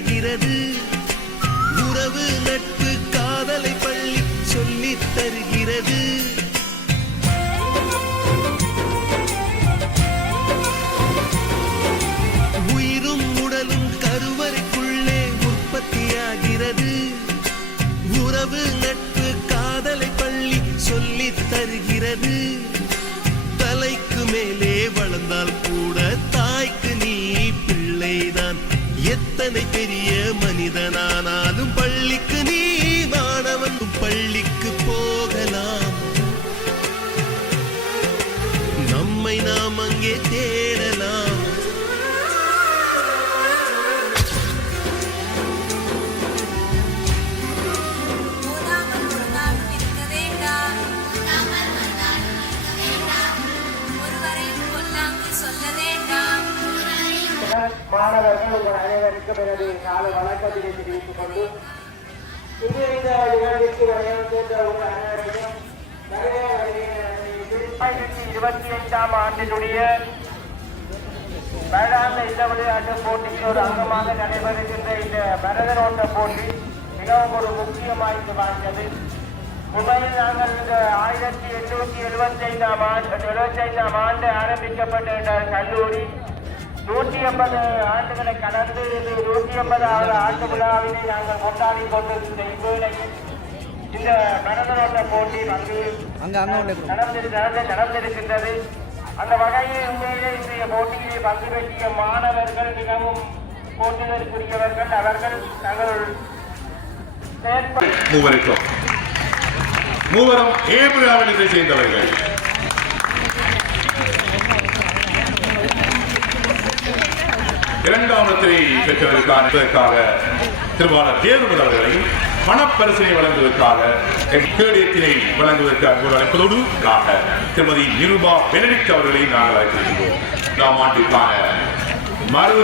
உற்பத்தியாகிறது எத்தனை பெரிய மனிதனானாலும் பள்ளிக்கு நீ மாணவன். பள்ளிக்கு போகலாம். நம்மை நாம் அங்கே தே மாணவர்கள் உங்கள் அனைவருக்கும் எனது கால வணக்கத்தினை தெரிவித்துக் கொண்டு இன்று இந்த நிகழ்ச்சிக்கு வருகை உங்கள் இருபத்தி ஐந்தாம் ஆண்டினுடைய வேளாண் இந்த விளையாட்டு போட்டியின் ஒரு அங்கமாக நடைபெறுகின்ற இந்த பரதரோட்ட போட்டி மிகவும் ஒரு முக்கியமாய்ந்து வாழ்ந்தது. உண்மையில் நாங்கள் இந்த ஆயிரத்தி எண்ணூற்றி எழுபத்தி ஐந்தாம் ஆண்டு எழுபத்தி ஐந்தாம் ஆண்டு ஆரம்பிக்கப்பட்ட இந்த கல்லூரி நூற்றி எண்பது ஆண்டுகளை கடந்து இது நூற்றி எண்பதாவது ஆண்டு விழாவினை நாங்கள் கொண்டாடி கொண்டிருந்த இவ்வேளையில் இந்த பரதனோட்ட போட்டி வந்து நடந்திரு- நடந்து- நடந்திருக்கின்றது. அந்த வகையில் உண்மையிலே இன்றைய போட்டியிலே பங்கு பெற்றிய மாணவர்கள் மிகவும் போட்டிதற்குரியவர்கள் அவர்கள் தங்கள் மூவருக்கும் மூவரும் ஏபிராவினத்தை சேர்ந்தவர்கள். இடத்தை பெற்றதற்கான திருவாளர் அவர்களையும் பணப்பரிசனை வழங்குவதற்காக கேடயத்தினை வழங்குவதற்காக அழைப்பதோடு நாக திருமதி நிருபா பெனடிக்ட் அவர்களை நாங்கள் அழைத்திருக்கிறோம் இரண்டாம் ஆண்டிற்கான மருது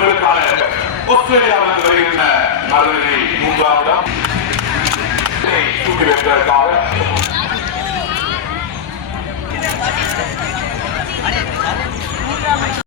நோட்டடிகள் ஆஸ்திரேலியாவிலிருந்து வருகின்ற மருதனை மூன்றாவிடம் தூக்கி வைப்பதற்காக